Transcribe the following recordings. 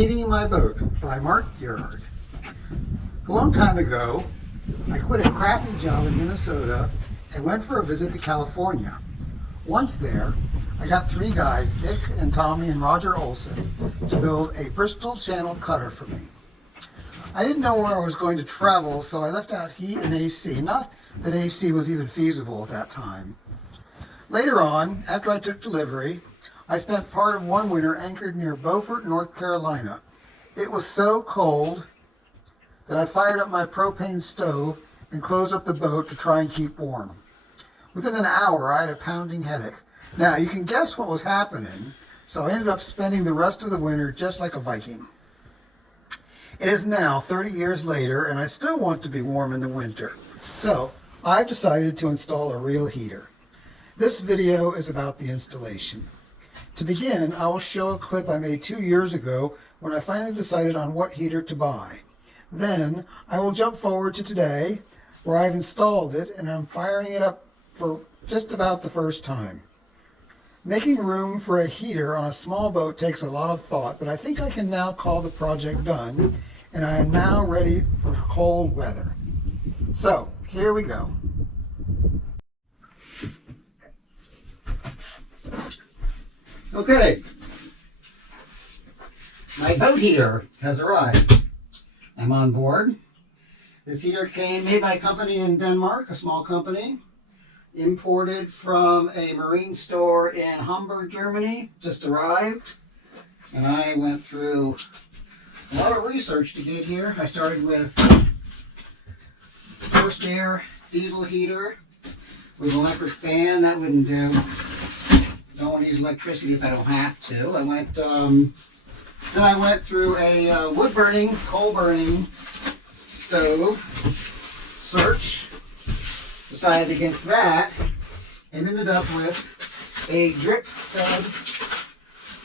Heating My Boat by Mark Yard. A long time ago, I quit a crappy job in Minnesota and went for a visit to California. Once there, I got three guys, Dick and Tommy and Roger Olson, to build a Bristol Channel Cutter for me. I didn't know where I was going to travel, so I left out heat and AC. Not that AC was even feasible at that time. Later on, after I took delivery, I spent part of one winter anchored near Beaufort, North Carolina. It was so cold that I fired up my propane stove and closed up the boat to try and keep warm. Within an hour, I had a pounding headache. Now, you can guess what was happening, so I ended up spending the rest of the winter just like a Viking. It is now 30 years later, and I still want to be warm in the winter. So, I've decided to install a real heater. This video is about the installation. To begin, I will show a clip I made 2 years ago when I finally decided on what heater to buy. Then, I will jump forward to today, where I've installed it and I'm firing it up for just about the first time. Making room for a heater on a small boat takes a lot of thought, but I think I can now call the project done, and I am now ready for cold weather. So, here we go. Okay, my boat heater has arrived. I'm on board. This heater came made by a company in Denmark, a small company, imported from a marine store in Hamburg, Germany, just arrived. And I went through a lot of research to get here. I started with forced air diesel heater with electric fan. That wouldn't do. Don't want to use electricity if I don't have to. Then I went through a wood burning, coal burning stove search. Decided against that and ended up with a drip fed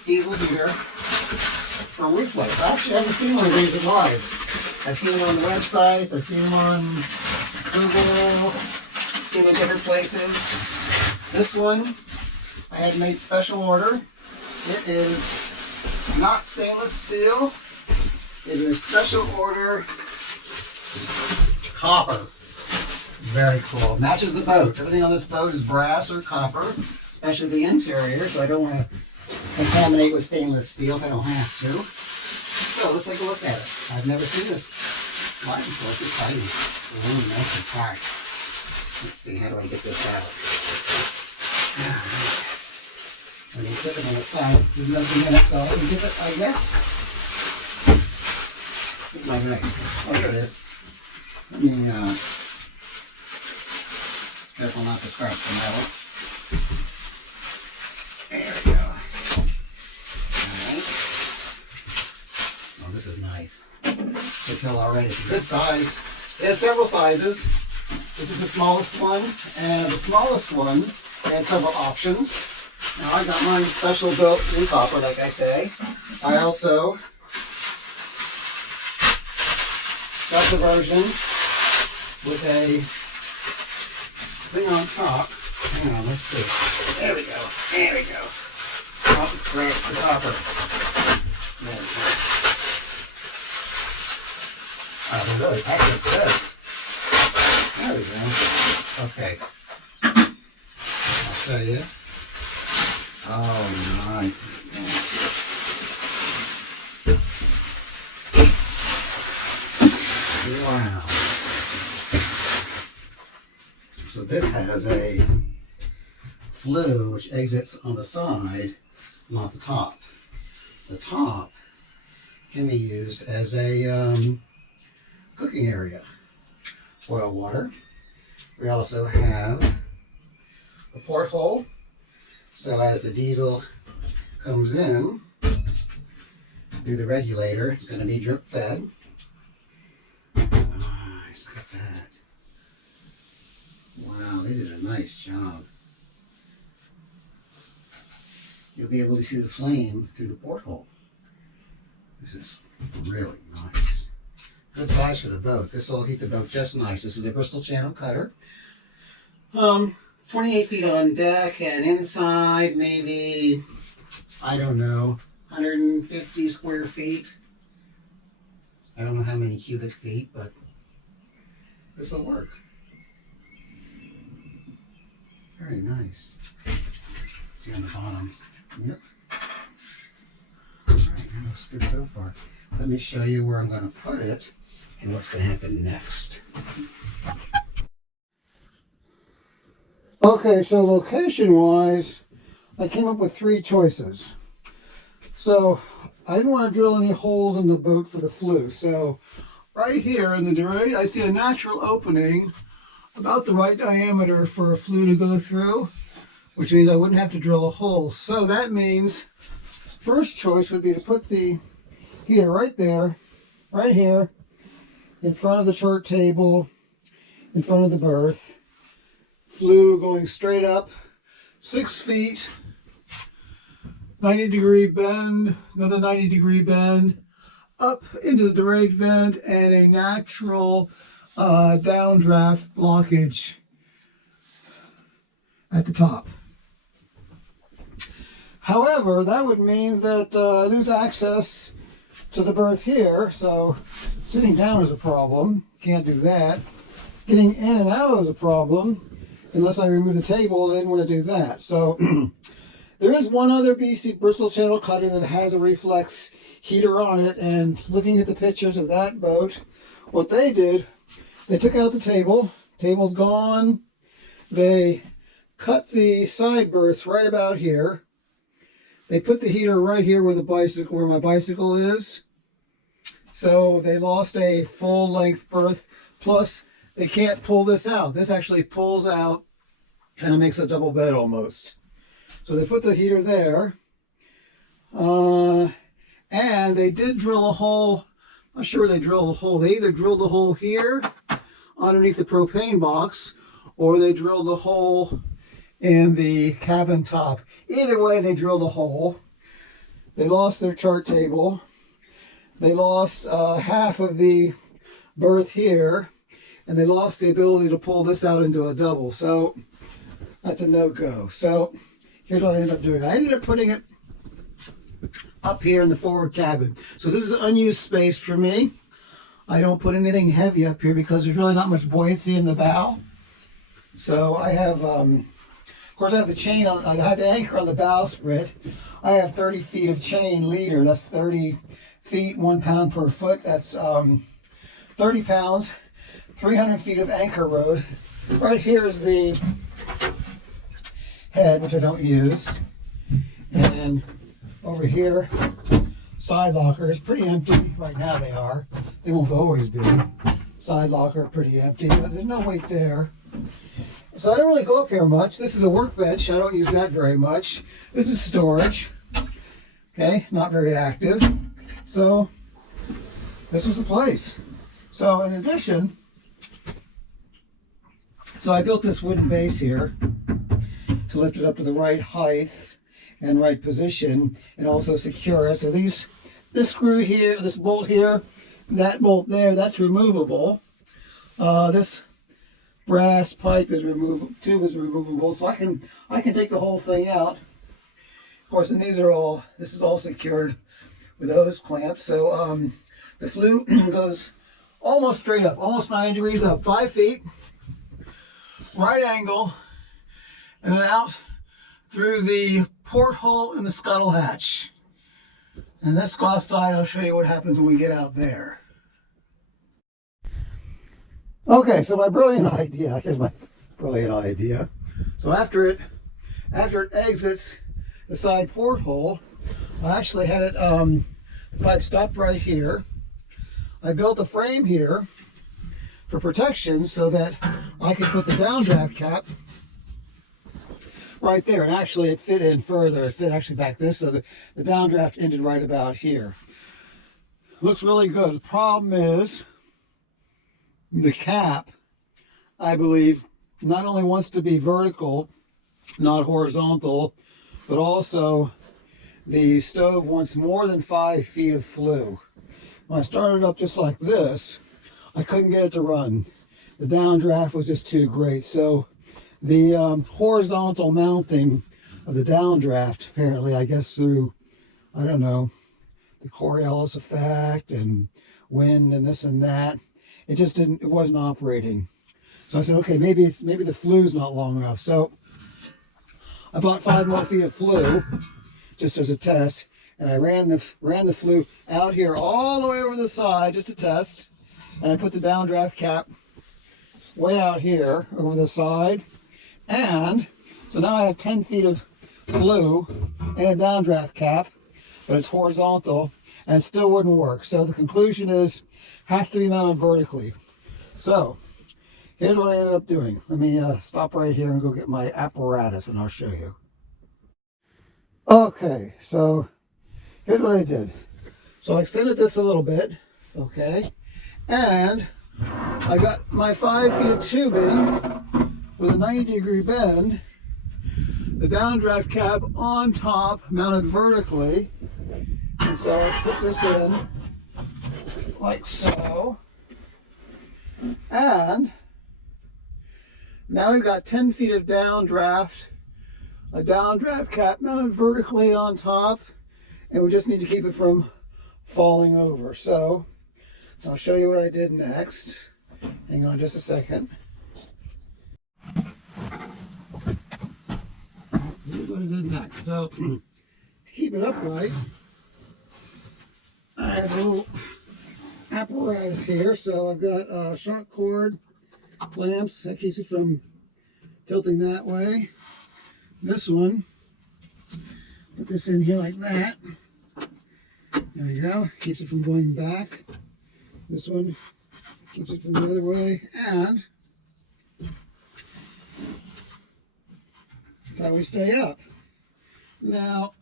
diesel heater from Refleks. I actually haven't seen one of these live. I've seen them on the websites, I've seen them on Google, seen them in different places. This one I had made special order. It is not stainless steel. It is special order copper. Very cool. Matches the boat. Everything on this boat is brass or copper, especially the interior, so I don't want to contaminate with stainless steel if I don't have to. So let's take a look at it. I've never seen this line before. It's exciting. Oh, nice and tight. Let's see, how do I get this out? I need to tip it on its side. There's another minute, so I can tip it, I guess. Get my knife. Oh, here it is. Let me, careful not to scratch the metal. There we go. Alright. Oh, this is nice. You can tell already it's a good size. It has several sizes. This is the smallest one, and the smallest one had several options. Now I got mine special built in copper, like I say. I also got the version with a thing on top. Hang on, let's see. There we go. There we go. Oh, scratch the copper. There we go. Oh, they really packed this good. There we go. Okay. I'll show you. Oh, nice. Wow. So this has a flue which exits on the side, not the top. The top can be used as a cooking area. Boil water. We also have a porthole. So as the diesel comes in through the regulator, it's going to be drip fed. Nice, look at that. Wow, they did a nice job. You'll be able to see the flame through the porthole. This is really nice. Good size for the boat. This will heat the boat just nice. This is a Bristol Channel Cutter. 28 feet on deck, and inside maybe, I don't know, 150 square feet. I don't know how many cubic feet, but this will work. Very nice. See on the bottom. Yep. All right, that looks good so far. Let me show you where I'm going to put it and what's going to happen next. Okay, so location-wise, I came up with 3 choices. So I didn't want to drill any holes in the boat for the flue. So right here in the derrate, I see a natural opening about the right diameter for a flue to go through, which means I wouldn't have to drill a hole. So that means first choice would be to put the heater right there, right here, in front of the chart table, in front of the berth. Flue going straight up, 6 feet, 90-degree bend, another 90-degree bend, up into the derrate vent, and a natural downdraft blockage at the top. However, that would mean that I lose access to the berth here, so sitting down is a problem. Can't do that. Getting in and out is a problem. Unless I remove the table, I didn't want to do that. So there is one other Bristol Channel Cutter that has a Refleks heater on it, and looking at the pictures of that boat, what they did, they took out the table. Table's gone. They cut the side berth right about here. They put the heater right here where my bicycle is. So they lost a full length berth. Plus, they can't pull this out. This actually pulls out, kind of makes a double bed almost. So they put the heater there. And they did drill a hole. I'm not sure where they drilled the hole. They either drilled a hole here underneath the propane box, or they drilled a hole in the cabin top. Either way, they drilled a hole. They lost their chart table. They lost half of the berth here, and they lost the ability to pull this out into a double. So that's a no-go. So here's what I ended up doing. I ended up putting it up here in the forward cabin. So this is unused space for me. I don't put anything heavy up here because there's really not much buoyancy in the bow. So I have, of course I have the chain on, I have the anchor on the bowsprit. I have 30 feet of chain leader. That's 30 feet, 1 pound per foot. That's 30 pounds, 300 feet of anchor rode. Right here is the head, which I don't use. And over here, side locker is pretty empty. Right now they are. They won't always be. Side locker pretty empty, but there's no weight there. So I don't really go up here much. This is a workbench. I don't use that very much. This is storage. Okay, not very active. So this was the place. So in addition, so I built this wooden base here to lift it up to the right height and right position, and also secure it. So this screw here, this bolt here, that bolt there, that's removable. This brass pipe is removable, tube is removable, so I can take the whole thing out. Of course, and this is all secured with those clamps. So the flue goes almost straight up, almost 90 degrees up, 5 feet, right angle, and then out through the porthole in the scuttle hatch. And let's go outside. I'll show you what happens when we get out there. Okay, so my brilliant idea. Here's my brilliant idea. So after it exits the side porthole, I actually had it the pipe stopped right here. I built a frame here for protection so that I could put the downdraft cap right there, and actually it fit in further. It fit actually back this, so the downdraft ended right about here. Looks really good. The problem is the cap, I believe, not only wants to be vertical, not horizontal, but also the stove wants more than 5 feet of flue. When I started up just like this, I couldn't get it to run. The downdraft was just too great. So the horizontal mounting of the downdraft, apparently, I guess through, I don't know, the Coriolis effect and wind and this and that. It just didn't, it wasn't operating. So I said, okay, maybe the flue's not long enough. So I bought 5 more feet of flue just as a test, and I ran the flue out here all the way over the side just to test, and I put the downdraft cap way out here over the side, and so now I have 10 feet of flue and a downdraft cap, but it's horizontal and it still wouldn't work. So the conclusion is, has to be mounted vertically. So here's what I ended up doing. Let me stop right here and go get my apparatus and I'll show you. Okay, so here's what I did. So I extended this a little bit, okay, and I got my 5 feet of tubing with a 90-degree bend, the downdraft cap on top, mounted vertically, and so I put this in like so, and now we've got 10 feet of downdraft, a downdraft cap mounted vertically on top, and we just need to keep it from falling over. So I'll show you what I did next. Hang on just a second. Here's what I did next. So to keep it upright, I have a little apparatus here. So I've got shock cord clamps that keeps it from tilting that way. This one, put this in here like that. There you go, keeps it from going back. This one keeps it from the other way, and that's how we stay up. Now,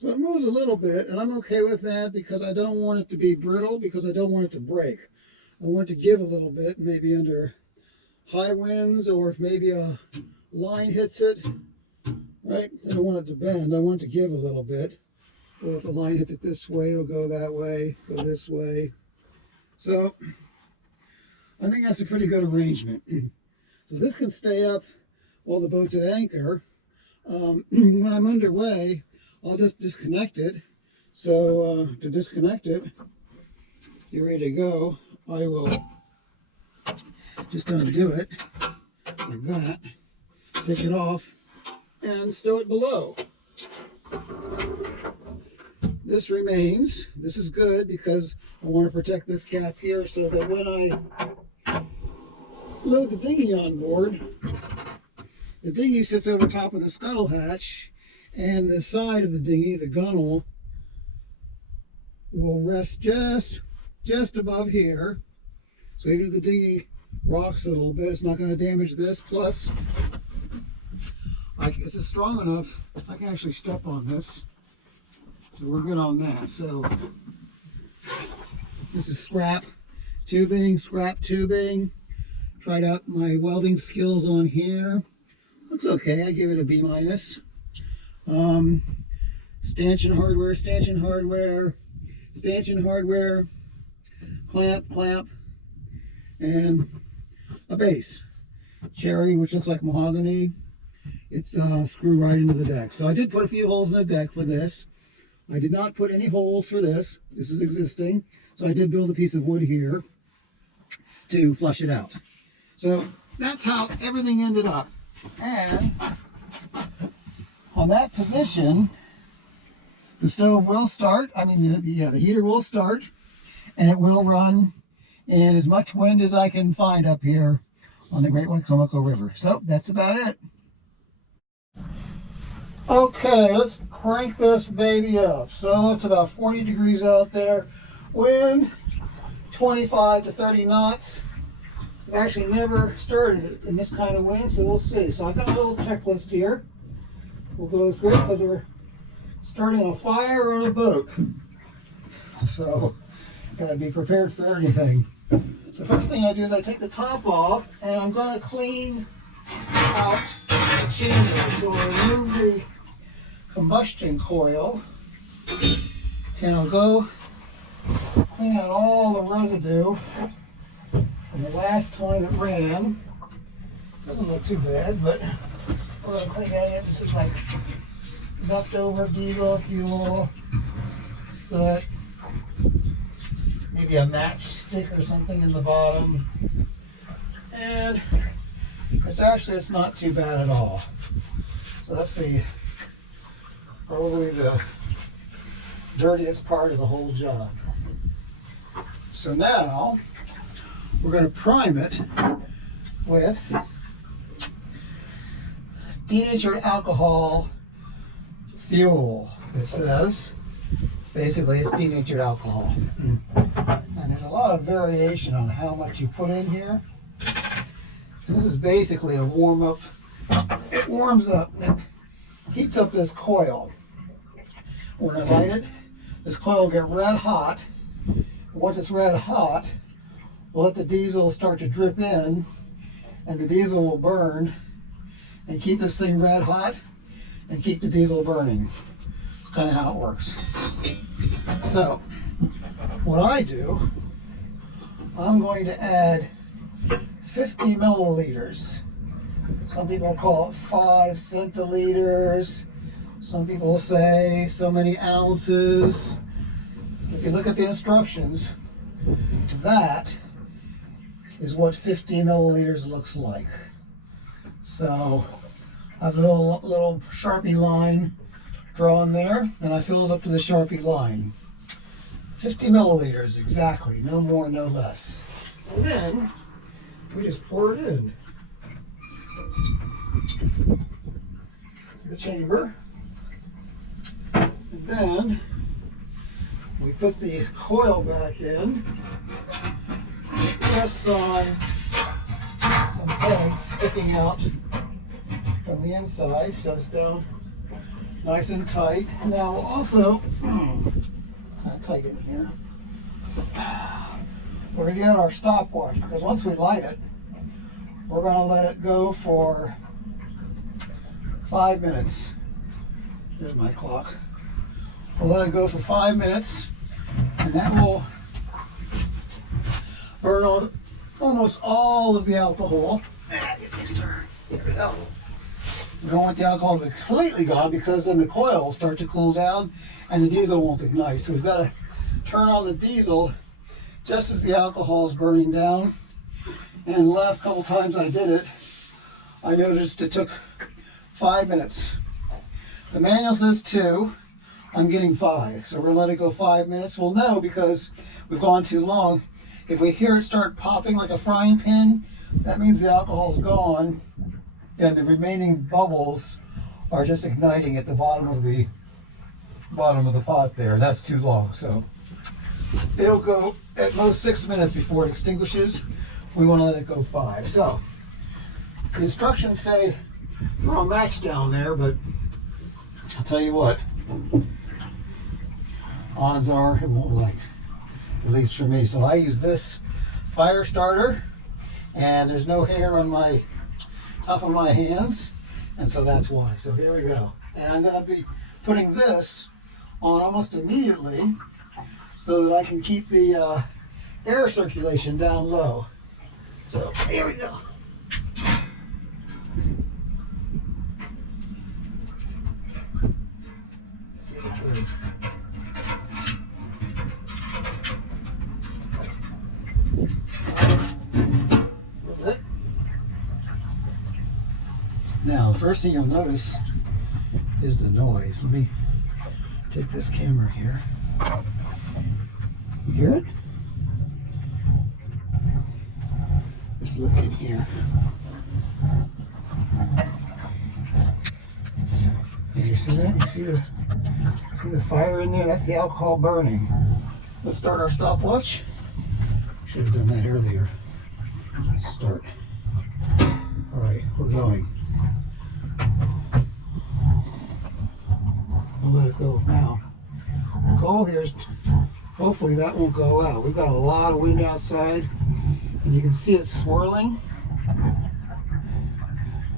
so it moves a little bit, and I'm okay with that because I don't want it to be brittle, because I don't want it to break. I want it to give a little bit, maybe under high winds, or if maybe a line hits it, right? I don't want it to bend, I want it to give a little bit. Or if a line hits it this way, it'll go that way, go this way. So I think that's a pretty good arrangement. So this can stay up while the boat's at anchor. When I'm underway, I'll just disconnect it. So to disconnect it, get ready to go, I will just undo it like that, take it off, and stow it below. This remains. This is good because I want to protect this cap here so that when I load the dinghy on board, the dinghy sits over top of the scuttle hatch, and the side of the dinghy, the gunnel, will rest just above here. So even if the dinghy rocks a little bit, it's not going to damage this. Plus, it's strong enough, I can actually step on this. So we're good on that. So this is scrap tubing. Tried out my welding skills on here. Looks okay, I give it a B-. Stanchion hardware, clamp, and a base. Cherry, which looks like mahogany. It's screwed right into the deck. So I did put a few holes in the deck for this. I did not put any holes for this. This is existing. So I did build a piece of wood here to flush it out. So that's how everything ended up. And on that position, the stove will start. I mean, the heater will start, and it will run in as much wind as I can find up here on the Great Wicomico River. So that's about it. Okay, let's crank this baby up. So it's about 40 degrees out there. Wind 25 to 30 knots. I've actually never started in this kind of wind, so we'll see. So I got a little checklist here. We'll go through it because we're starting a fire on a boat. So gotta be prepared for anything. So first thing I do is I take the top off, and I'm going to clean out the chamber. So I'll remove the combustion coil, and I'll go clean out all the residue from the last time it ran. Doesn't look too bad, but we're going to clean out it. This is like leftover diesel fuel. So soot, maybe a matchstick or something in the bottom, and it's not too bad at all. So that's probably the dirtiest part of the whole job. So now we're going to prime it with denatured alcohol fuel. It says basically it's denatured alcohol, and there's a lot of variation on how much you put in here. This is basically a warm up. It warms up, it heats up this coil. When I light it, this coil will get red hot. Once it's red hot, we'll let the diesel start to drip in, and the diesel will burn and keep this thing red hot and keep the diesel burning. That's kind of how it works. So what I do, I'm going to add 50 milliliters. Some people call it 5 centiliters. Some people say so many ounces. If you look at the instructions, that is what 50 milliliters looks like. So I have a little Sharpie line drawn there, and I fill it up to the Sharpie line. 50 milliliters exactly, no more, no less. And then we just pour it in the chamber, and then we put the coil back in, press on some pegs sticking out from the inside so it's down nice and tight. Now we'll also kind of tighten here. We're going to get our stopwatch, because once we light it, we're going to let it go for 5 minutes. There's my clock. We'll let it go for 5 minutes, and that will burn almost all of the alcohol. Get me stirred. Here we go. We don't want the alcohol to be completely gone, because then the coil will start to cool down and the diesel won't ignite. So we've got to turn on the diesel just as the alcohol is burning down. And the last couple times I did it, I noticed it took 5 minutes. The manual says 2. I'm getting 5. So we're going to let it go 5 minutes. We'll know because we've gone too long. If we hear it start popping like a frying pan, that means the alcohol is gone, and the remaining bubbles are just igniting at the bottom of the pot there. That's too long. So it'll go at most 6 minutes before it extinguishes. We want to let it go 5. So the instructions say throw a match down there, but I'll tell you what, odds are it won't light, at least for me. So I use this fire starter, and there's no hair on my top of my hands, and so that's why. So here we go. And I'm going to be putting this on almost immediately so that I can keep the air circulation down low. So here we go. Now, the first thing you'll notice is the noise. Let me take this camera here. You hear it? Just look in here. You see that? You see the fire in there? That's the alcohol burning. Let's start our stopwatch. Should have done that earlier. Start. All right, we're going. We'll let it go now. The goal here is hopefully that won't go out. We've got a lot of wind outside, and you can see it swirling.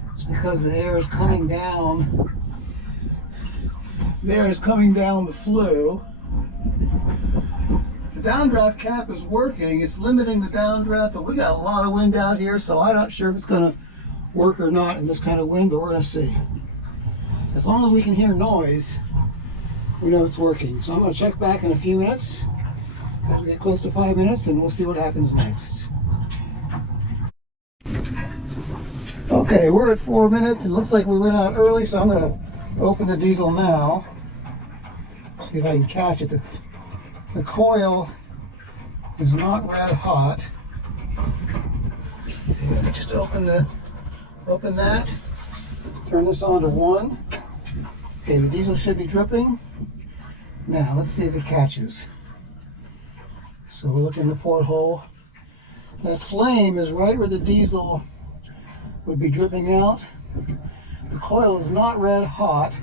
It's because the air is coming down. The air is coming down the flue. The downdraft cap is working. It's limiting the downdraft, but we got a lot of wind out here, so I'm not sure if it's going to work or not in this kind of wind, but we're going to see. As long as we can hear noise, we know it's working. So I'm going to check back in a few minutes. As we get close to 5 minutes, and we'll see what happens next. Okay, we're at 4 minutes. It looks like we went out early, so I'm going to open the diesel now. See if I can catch it. The coil is not red hot. Okay, just open that. Turn this on to 1. Okay, the diesel should be dripping. Now let's see if it catches. So we're looking in the porthole. That flame is right where the diesel would be dripping out. The coil is not red hot,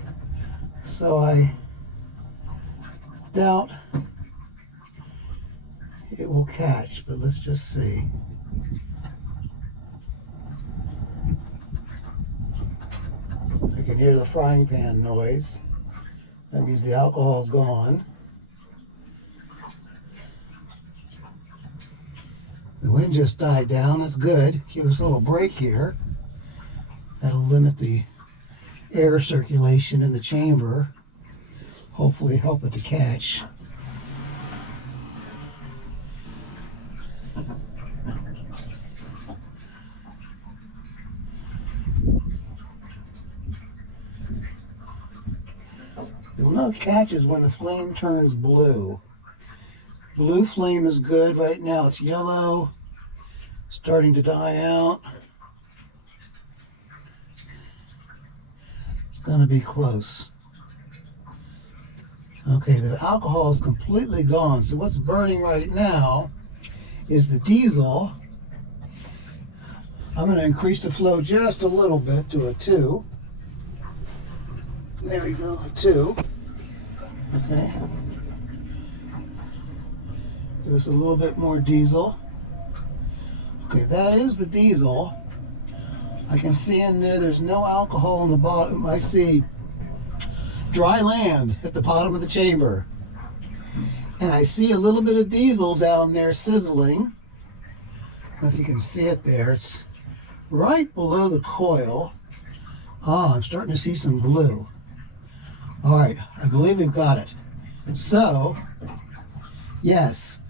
so I doubt it will catch, but let's just see. I can hear the frying pan noise. That means the alcohol's gone. The wind just died down. That's good. Give us a little break here. That'll limit the air circulation in the chamber. Hopefully help it to catch. You'll know it catches when the flame turns blue. Blue flame is good. Right now it's yellow, starting to die out. It's going to be close. Okay, the alcohol is completely gone. So what's burning right now is the diesel. I'm going to increase the flow just a little bit to a 2. There we go, a 2. Okay. Give us a little bit more diesel. Okay, that is the diesel. I can see in there's no alcohol in the bottom. I see dry land at the bottom of the chamber. And I see a little bit of diesel down there sizzling. I don't know if you can see it there. It's right below the coil. Ah, I'm starting to see some blue. All right, I believe we've got it. So, yes.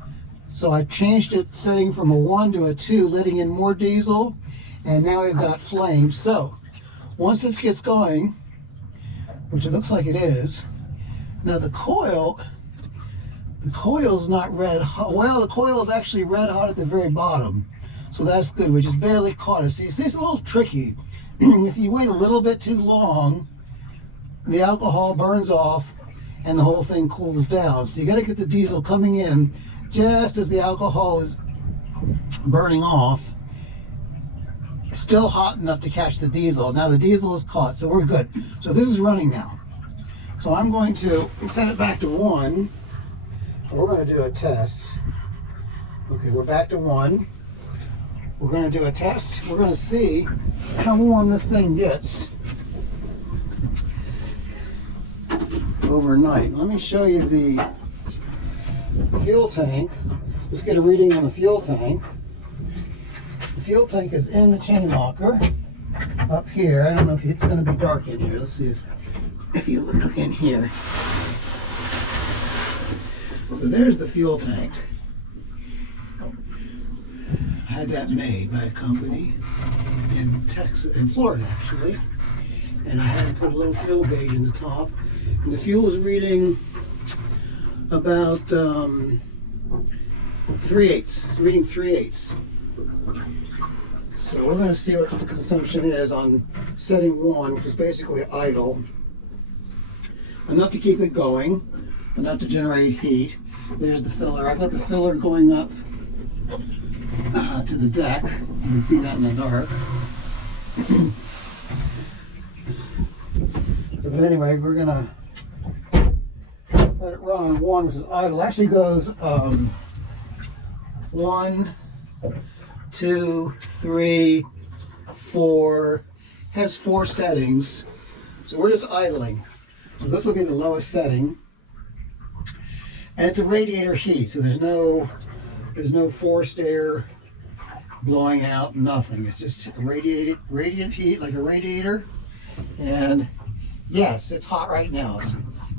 So I changed it, setting from a 1 to a 2, letting in more diesel, and now we've got flame. So once this gets going, which it looks like it is, now the coil's not red hot. Well, the coil is actually red hot at the very bottom, so that's good. We just barely caught it. See, it's a little tricky. If you wait a little bit too long, the alcohol burns off and the whole thing cools down. So you got to get the diesel coming in just as the alcohol is burning off. It's still hot enough to catch the diesel. Now the diesel is caught, so we're good. So this is running now. So I'm going to set it back to 1. We're going to do a test. Okay, we're back to 1. We're going to do a test. We're going to see how warm this thing gets overnight. Let me show you the fuel tank. Let's get a reading on the fuel tank. The fuel tank is in the chain locker up here. I don't know if it's going to be dark in here. Let's see if you look in here. So there's the fuel tank. I had that made by a company in Texas, in Florida actually, and I had to put a little fuel gauge in the top, and the fuel is reading about 3/8, reading 3/8. So we're going to see what the consumption is on setting 1, which is basically idle. Enough to keep it going, enough to generate heat. There's the filler. I've got the filler going up to the deck. You can see that in the dark. So, but anyway, we're going to let it run on 1, which is idle. It actually goes 1, 2, 3, 4. Has 4 settings. So we're just idling. So this will be the lowest setting. And it's a radiator heat, so there's no forced air blowing out, nothing. It's just radiant heat like a radiator. And yes, it's hot right now.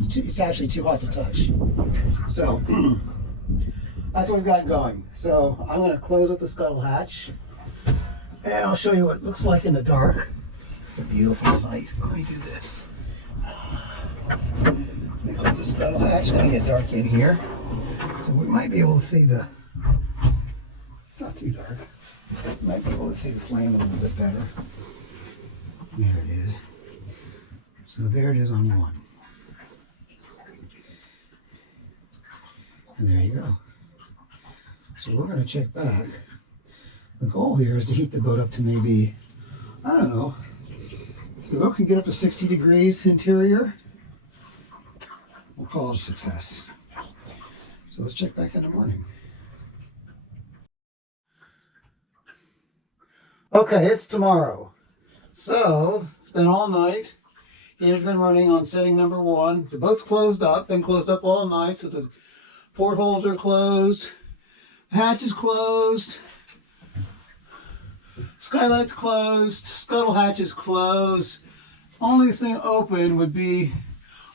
It's actually too hot to touch. So that's what we've got going. So I'm going to close up the scuttle hatch, and I'll show you what it looks like in the dark. It's a beautiful sight. Let me do this. Let me close the scuttle hatch. It's going to get dark in here. So we might be able to see the, not too dark, we might be able to see the flame a little bit better. There it is. So there it is on one. And there you go. So we're going to check back. The goal here is to heat the boat up to maybe, I don't know, if the boat can get up to 60 degrees interior, we'll call it a success. So let's check back in the morning. Okay, it's tomorrow. So it's been all night. Heater's been running on setting number 1. The boat's closed up, been closed up all night, so the portholes are closed, hatch is closed, skylight's closed, scuttle hatch is closed. Only thing open would be,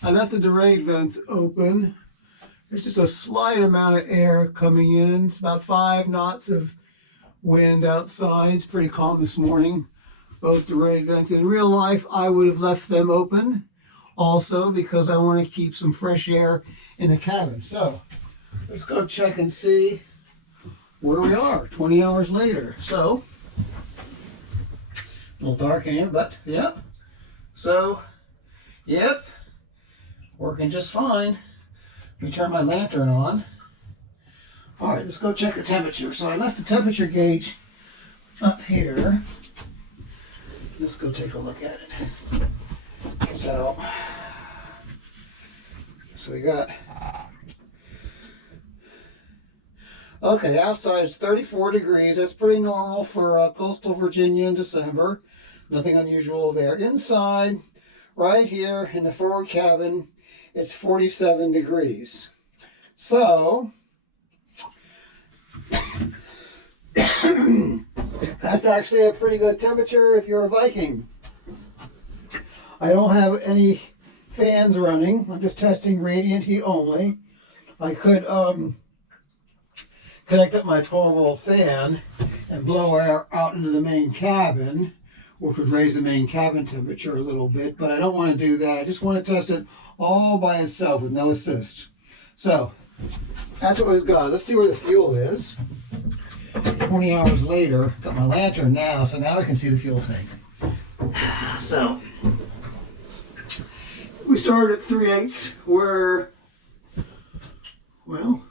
I left the derade vents open. There's just a slight amount of air coming in. It's about 5 knots of wind outside. It's pretty calm this morning. Both derade vents. In real life, I would have left them open also because I want to keep some fresh air in the cabin. So let's go check and see where we are 20 hours later. So, a little dark in here, but yeah. So, yep, working just fine. Let me turn my lantern on. All right, let's go check the temperature. So I left the temperature gauge up here. Let's go take a look at it. So we got, okay, outside it's 34 degrees. That's pretty normal for coastal Virginia in December. Nothing unusual there. Inside, right here in the forward cabin, it's 47 degrees. So that's actually a pretty good temperature if you're a Viking. I don't have any fans running. I'm just testing radiant heat only. I could connect up my 12-volt fan and blow air out into the main cabin, which would raise the main cabin temperature a little bit, but I don't want to do that. I just want to test it all by itself with no assist. So that's what we've got. Let's see where the fuel is. 20 hours later, got my lantern now, so now I can see the fuel tank. So we started at 3/8. We're, well,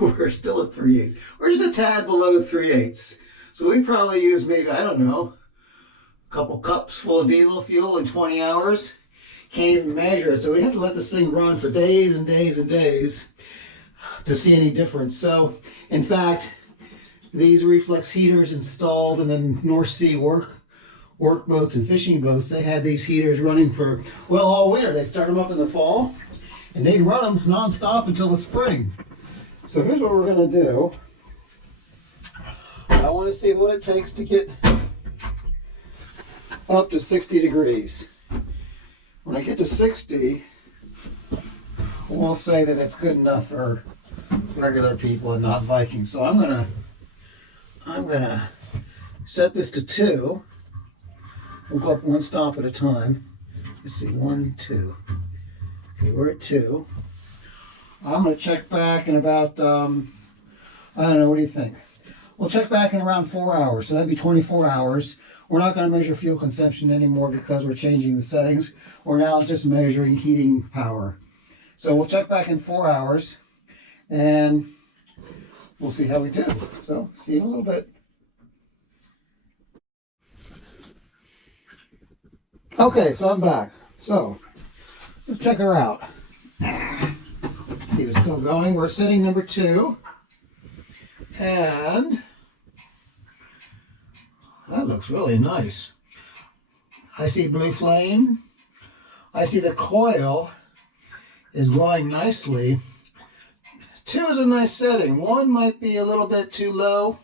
we're still at 3/8. We're just a tad below 3/8. So we probably used maybe, I don't know, a couple cups full of diesel fuel in 20 hours. Can't even measure it. So we have to let this thing run for days and days and days to see any difference. So in fact, these Refleks heaters installed in the North Sea work boats and fishing boats, they had these heaters running for, well, all winter. They start them up in the fall and they'd run them non-stop until the spring. So here's what we're going to do. I want to see what it takes to get up to 60 degrees. When I get to 60, we'll say that it's good enough for regular people and not Vikings. So I'm gonna set this to 2. We'll go up one stop at a time. Let's see, 1, 2. Okay, we're at 2. I'm gonna check back in about, I don't know, what do you think? We'll check back in around 4 hours, so that'd be 24 hours. We're not going to measure fuel consumption anymore because we're changing the settings. We're now just measuring heating power. So we'll check back in 4 hours and we'll see how we do. So see you in a little bit. Okay, so I'm back. So let's check her out. See if it's still going. We're setting number 2. And that looks really nice. I see blue flame. I see the coil is glowing nicely. 2 is a nice setting. 1 might be a little bit too low.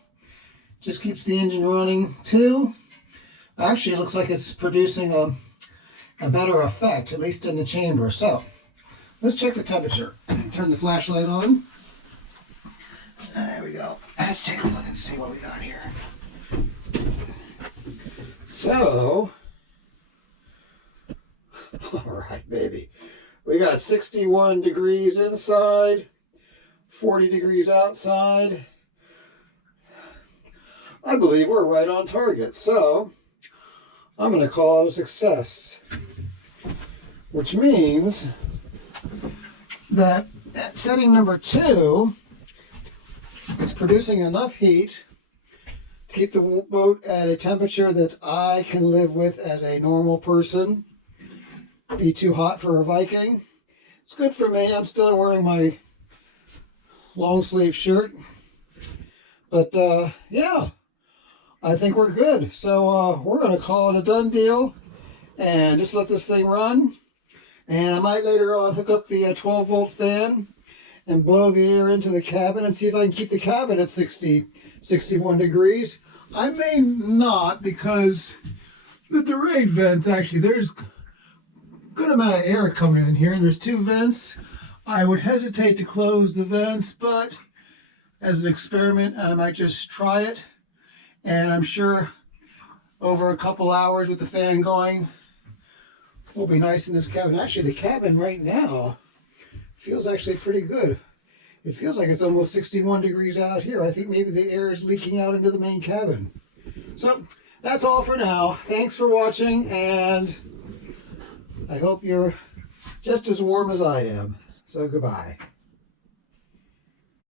Just keeps the engine running. 2 actually looks like it's producing a a better effect, at least in the chamber. So let's check the temperature. Turn the flashlight on. There we go. Let's take a look and see what we got here. So, all right, baby. We got 61 degrees inside, 40 degrees outside. I believe we're right on target. So, I'm going to call it a success, which means that at setting number 2, it's producing enough heat to keep the boat at a temperature that I can live with as a normal person. Be too hot for a Viking. It's good for me. I'm still wearing my long sleeve shirt. But yeah, I think we're good. So we're going to call it a done deal and just let this thing run. And I might later on hook up the 12-volt fan and blow the air into the cabin and see if I can keep the cabin at 61 degrees. I may not, because the Durade vents, actually, there's a good amount of air coming in here, and there's 2 vents. I would hesitate to close the vents, but as an experiment, I might just try it. And I'm sure over a couple hours with the fan going, will be nice in this cabin. Actually, the cabin right now feels actually pretty good. It feels like it's almost 61 degrees out here. I think maybe the air is leaking out into the main cabin. So that's all for now. Thanks for watching, and I hope you're just as warm as I am. So goodbye.